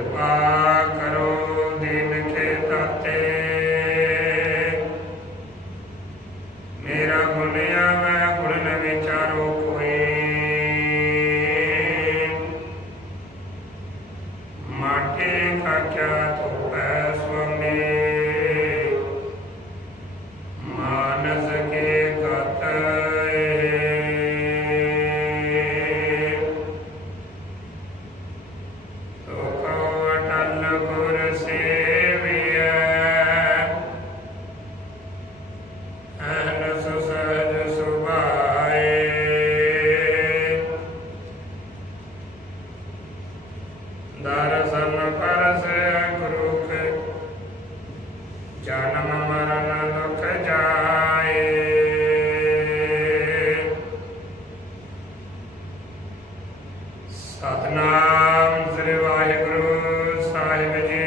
ਕਿਰਪਾ ਕਰੋ ਦੀਨ ਕੇ ਦਾਤੇ ਮੇਰਾ ਗੁਣ ਆਵੈ, ਗੁਣ ਨ ਵਿਚਾਰੋ ਕੋਈ। ਮਾਟੇ ਖਾਚਾ ਧੋਪੈ ਦਰਸ਼ਨ ਪਰਸ ਗੁਰੂ ਕੇ ਜਨਮ ਮਰਨ ਦੁਖ ਜਾਏ ਸਤਨਾਮ ਸ੍ਰੀ ਵਾਹਿਗੁਰੂ ਸਾਹਿਬ ਜੀ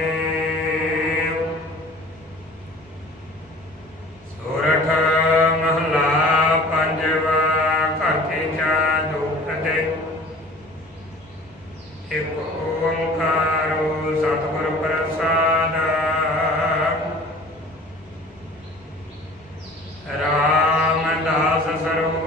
ਸੋਰਠ ਮਹਲਾ ਪੰਜਵਾ ਘਰ ਤੀਜਾ ਦੁਖ ਇਕ ਓੰਕਾਰੋ ਸਤਿਗੁਰ ਪ੍ਰਸਾਦ। ਰਾਮਦਾਸ ਸਰੋਵਰ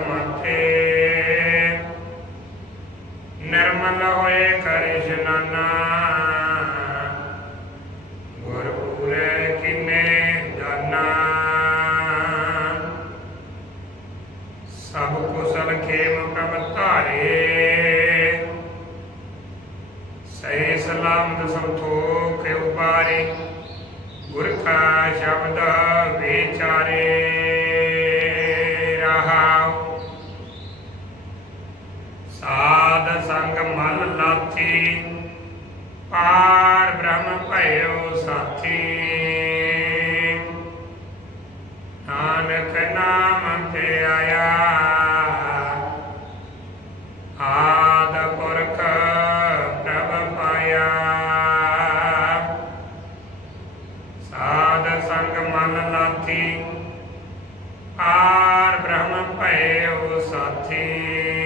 ਪਾਪ ਨਿਰਮਲ ਹੋਏ ਕਰ ਇਸ਼ਨਾਨਾ ਗੁਰਪੁਰ ਕਿਨੇ ਦਾਨਾ ਸਭ ਕੁਸਲ ਖੇਮ ਪ੍ਰਭ ਧਾਰੇ। ਸਹੀ ਸਲਾਮਤ ਸਭ ਥੋਕ ਉਬਾਰੇ ਗੁਰ ਕਾ ਸ਼ਬਦ ਵਿਚਾਰੇ। ਸਾਧ ਸੰਗ ਮਲ ਲਾਥੀ, ਪਾਰ ਬ੍ਰਹਮ ਭਇਓ ਸਾਥੀ। ਨਾਨਕ ਨਾਮ ਤੇ ਆਇਆ, ਆਦ ਪੁਰਖ ਪ੍ਰਭ ਪਾਇਆ। ਸਾਧ ਸੰਗ ਮਨ ਲਾਥੀ, ਪਾਰ ਬ੍ਰਹਮ ਭਇਓ ਸਾਥੀ।